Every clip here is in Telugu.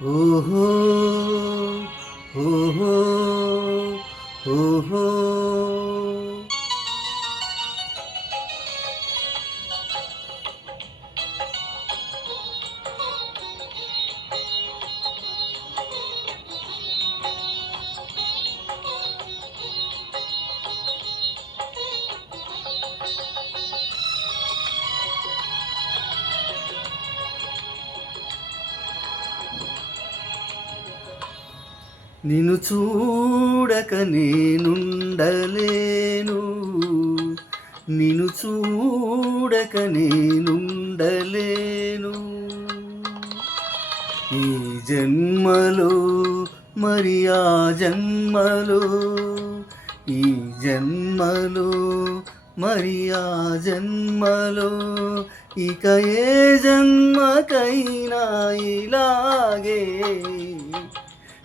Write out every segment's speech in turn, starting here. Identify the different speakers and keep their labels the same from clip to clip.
Speaker 1: Ooh, ooh, ooh. నిన్ను చూడక నేనుండలేను. నిన్ను చూడక నేనుండలేను. ఈ జన్మలో మరి ఆ జన్మలో ఈ జన్మలో మరి ఆ జన్మలో ఇక ఏ జన్మకైనా ఇలాగే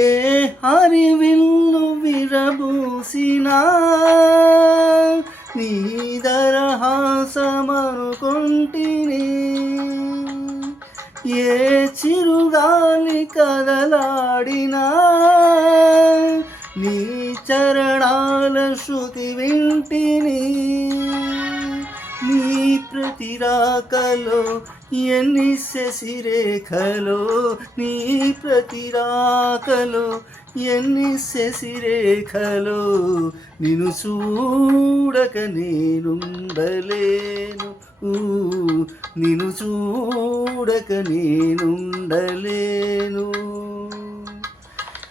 Speaker 1: ఏ హరివిల్లు విరబూసినా నీదరహాసమనుకొంటిని ఏ చిరుగాలి కదలాడినా చరణాల శృతి వింటిని నీ ప్రతిరాకలో ఎన్ని శశిరేఖలో నీ ప్రతిరాకలో ఎన్ని శశిరేఖలో నిన్ను చూడక నేనుండలేను. నిన్ను చూడక నేనుండలేను.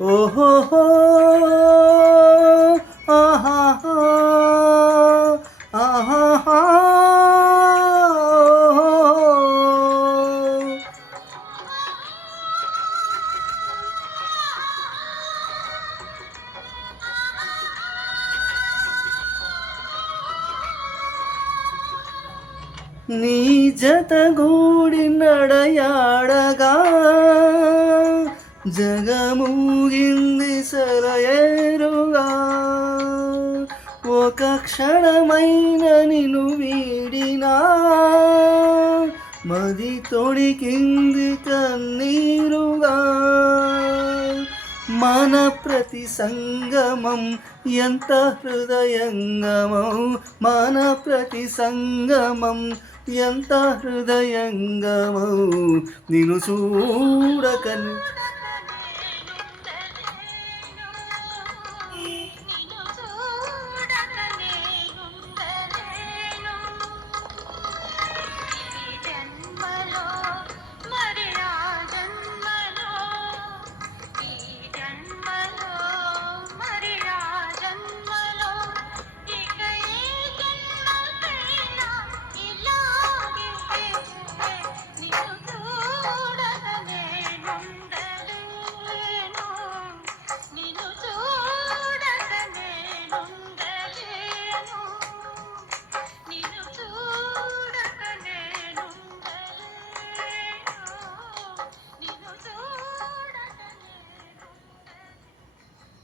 Speaker 1: ഓഹോ ആഹാ ആഹാ ನೀ ಜತಗೂಡಿ ನಡೆಯಾಡಗ జగముగింది సలయేరుగా ఒక క్షణమైన నిన్ను వీడినా మది తొడికింది కన్నీరుగా. మన ప్రతి సంగమం ఎంత హృదయంగమం మన ప్రతి సంగమం ఎంత హృదయంగమం నిన్ను చూడకను